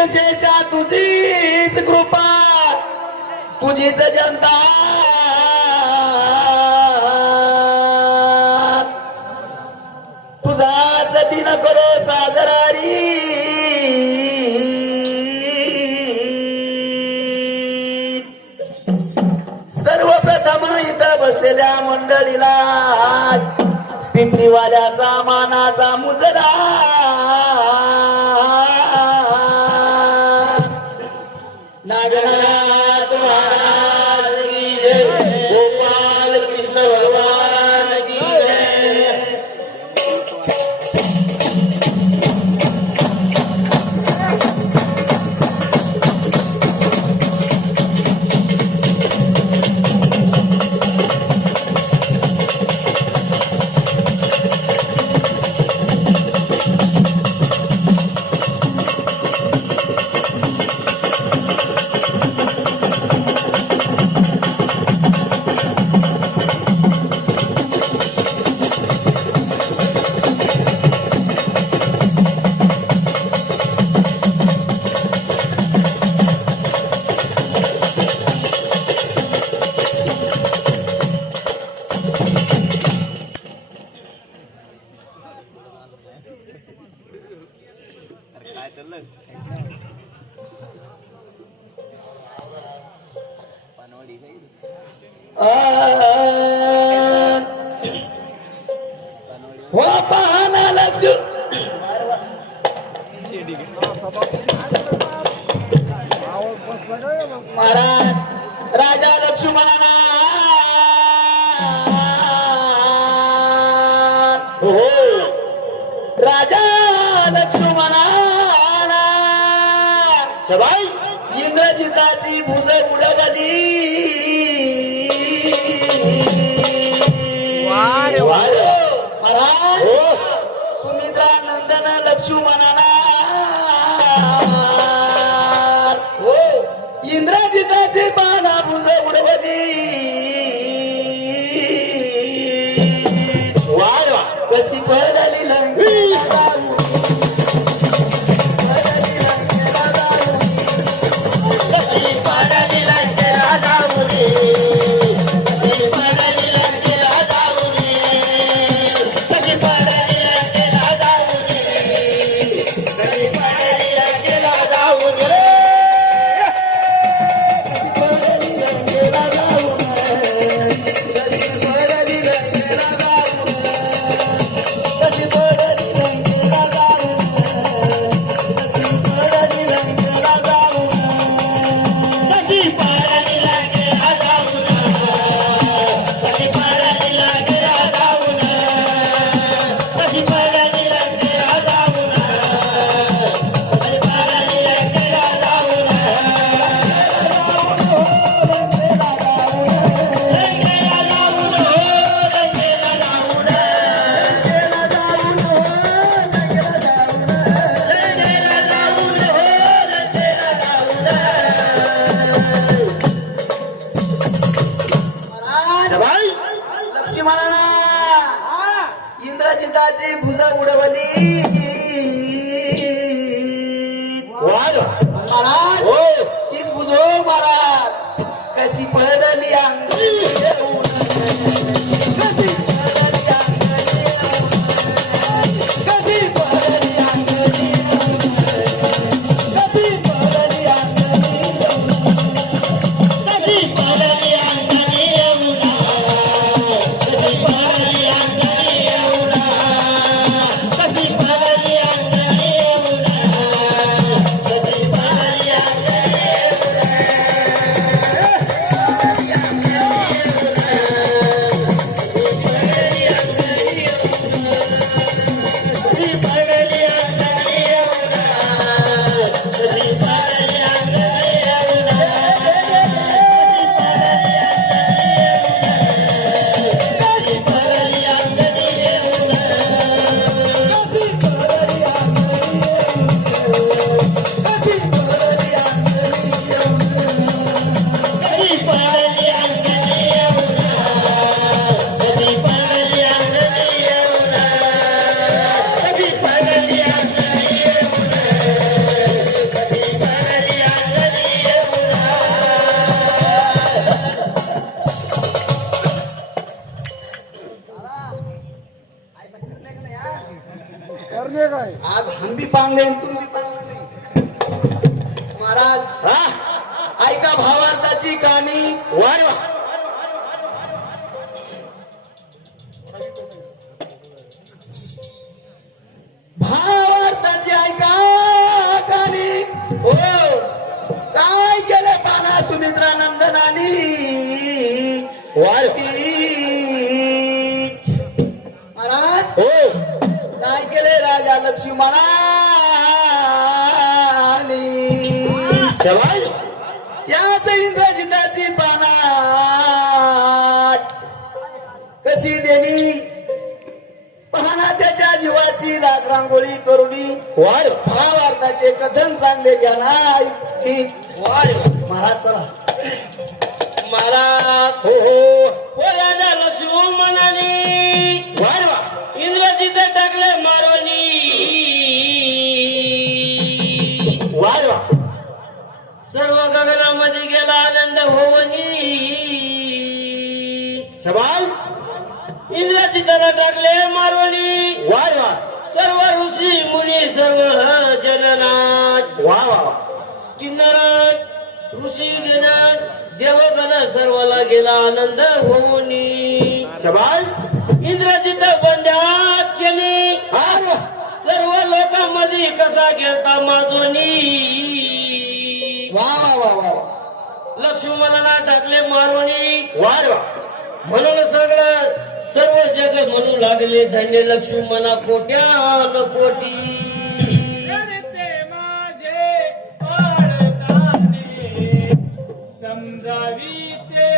विशेषा तुझीच कृपा तुझीच जनता. तुझाच दिन करो साजरारी. सर्वप्रथम इथं बसलेल्या मंडळीला पिंपरीवाल्याचा मानाचा मुजरा. महाराज राजा लक्ष्मणा हो. राजा लक्ष्मणा सवाई इंद्रजिताची भुज उडवली. भुजा उडवली भावार्थाचे कथन चांगले घ्या ना ऐकली. महाराज चला. महाराज. हो हो. राजा. इंद्रजित टाकले मारवणी. सर्व गगनामध्ये गेला आनंद होवनी इंद्रजिताला टाकले मारवणी ऋषी मुनी सर्व जननाथ. वा वा ऋषी गण देवगण सर्वाला गेला आनंद होवनी शबाश इंद्रजित रे वा. सर्व लोकांमध्ये कसा गेलता माजोनी. वा वा वा वा. लक्ष्मणाला टाकले मारोनी. वा. म्हणून सगळं सर्व जग म्हणू लागले धन्य लक्ष्मणा कोट्यान कोटी. माझे समजावी ते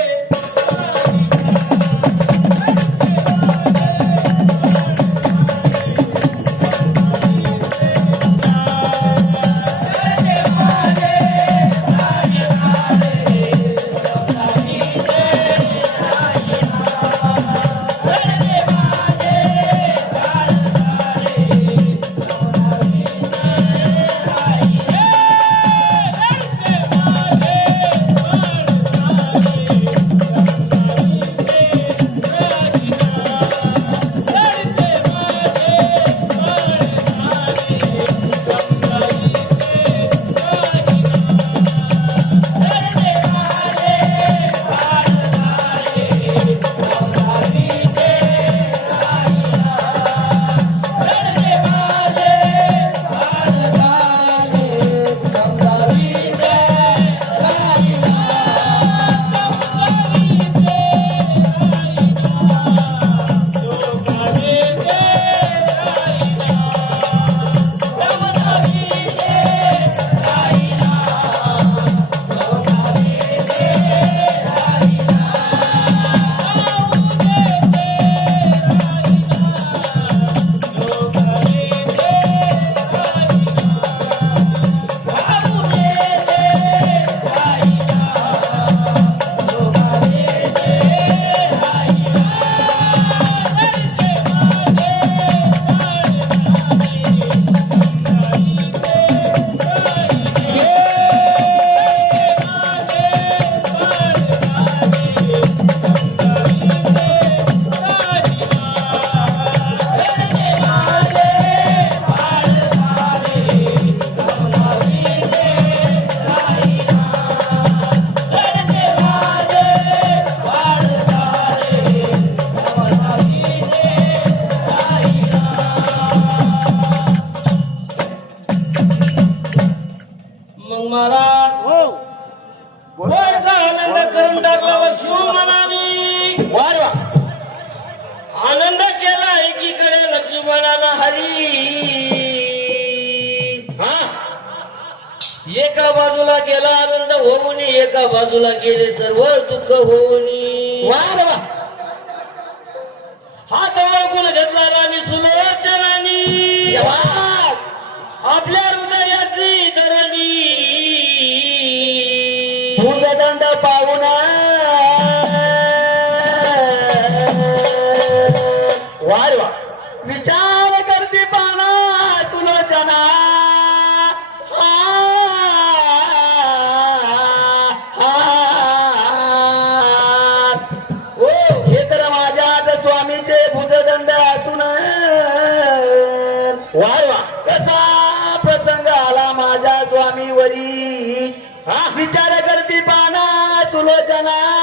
वरी. हा? विचार करती पाना तुलोचना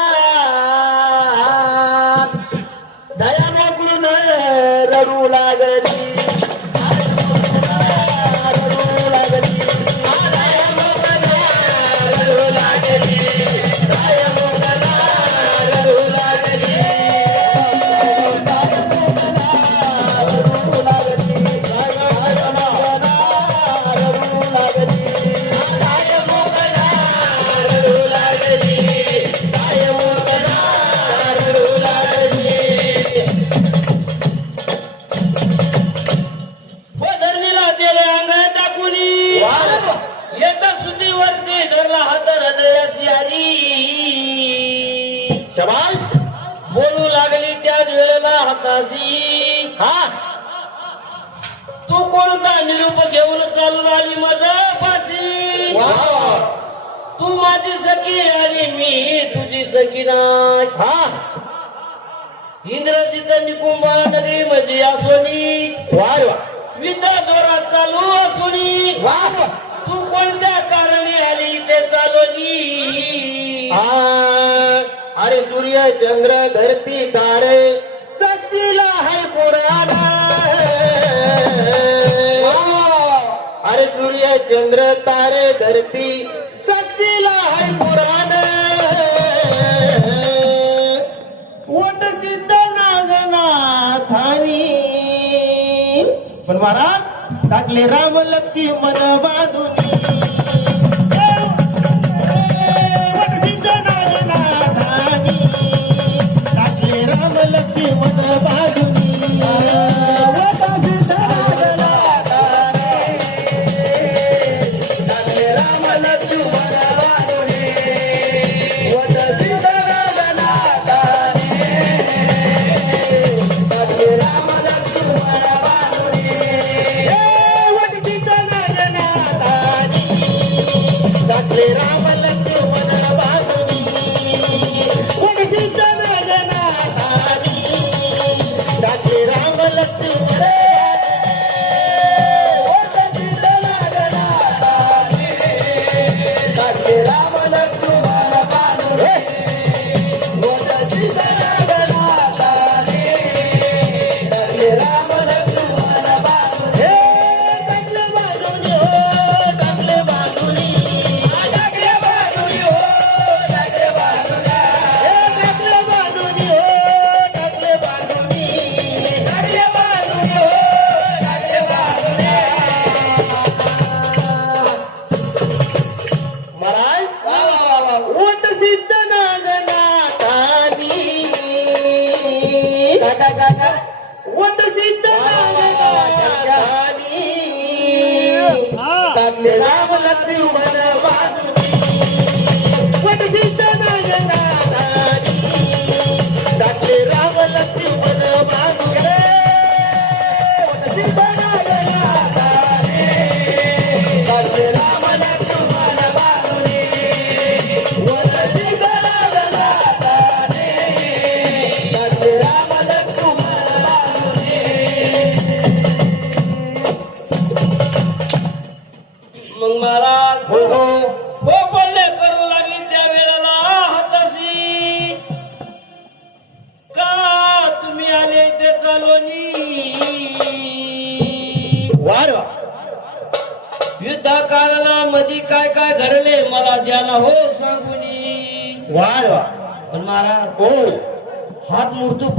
कोणत्या जोरात चालू असुनी. तू कोणत्या कारणी आली ते चालवली अरे सूर्य चंद्र धरती तारे सक्सीला है पुराना अरे सूर्य चंद्र तारे धरती सक्सीला है पुराना पण महाराज टाकले राम लक्ष्मी मन बाजूनी.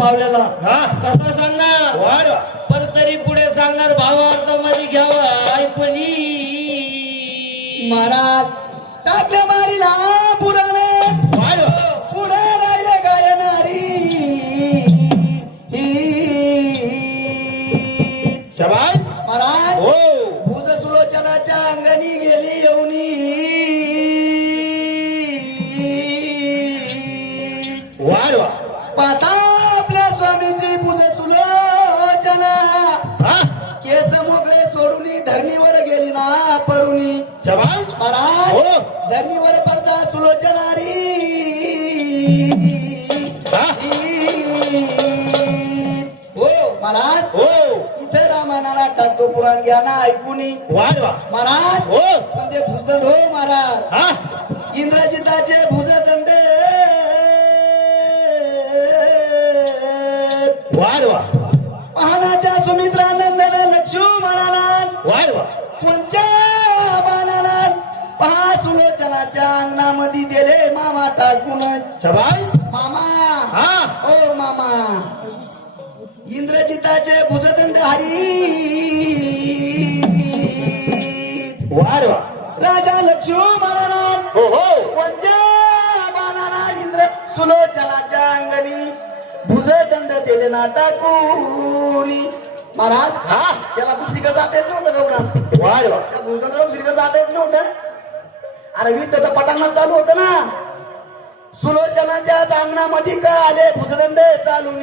पावलेला. कसा सांगणार? पण तरी पुढे सांगणार भावा मध्ये घ्यावा आई पण महाराज टाकल्या मारीला. धरणीवर पडदा सुलोचनारी हो? महाराज. हो. इथे रामानाला टाकतो पुराण घ्या ना ऐकून महाराज. हो. पण ते भुसदंड हो महाराज. इंद्रजिताचे भुजत शबास. मामा. हा. ओ मामा. इंद्रजिताचे भुजदंड हरी वाढ वा. राजा लक्ष्मणाला हो हो. कोणत्या बाणाला इंद्र सुलोचनाच्या अंगणी. भुजदंड दिले ना टाकून. महाराज हा. त्याला दुसरीकडे जाता येत नव्हतं गौरा वाढ वा त्या भुजदंडाला दुसरीकडे जाता येत नव्हतं. अरे युद्धाचं पटांगण चालू होतं ना. सुलोचनाच्या अंगणामध्ये का आले भुजदंड चालून.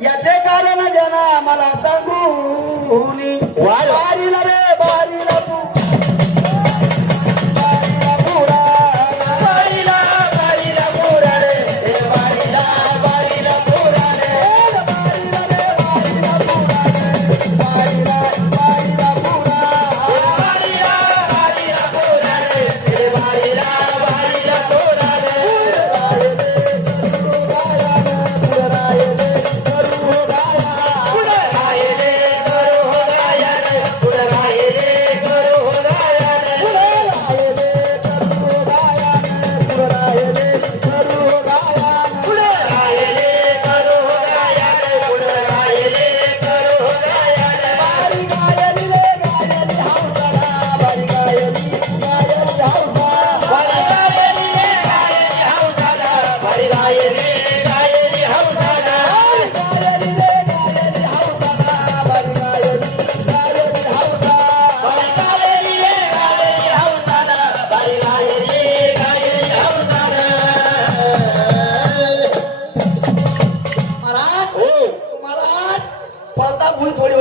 याचे कारण जना मला सांगून. वाह. बारीला रे बारीला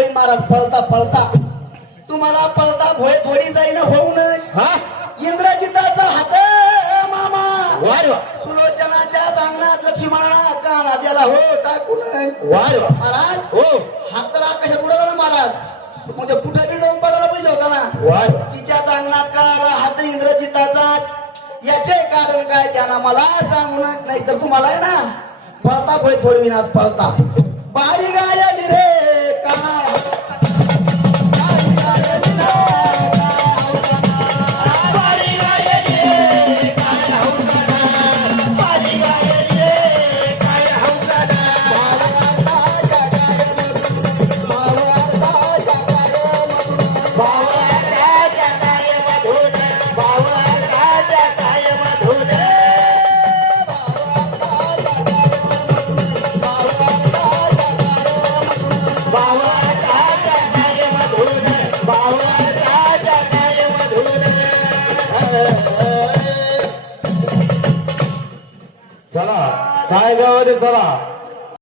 होईल महाराज पळता पळता. तुम्हाला पळता भोय थोडी जाईन होऊन हा? इंद्रजिताचा हात मामा. सुलोचनाच्या चांगणात लक्ष्मणाला काना द्याला हो टाकून महाराज हो. हात तर आकाशात उडाला महाराज. म्हणजे कुठे बी जाऊन पडायला पाहिजे होता ना. तिच्या चांगणात का हात इंद्रजिताचा? याचे कारण काय? त्यांना मला सांगून नाही तर तुम्हाला आहे ना. पळता भोय थोडी विनात पळता. बारी गाया निरे काय?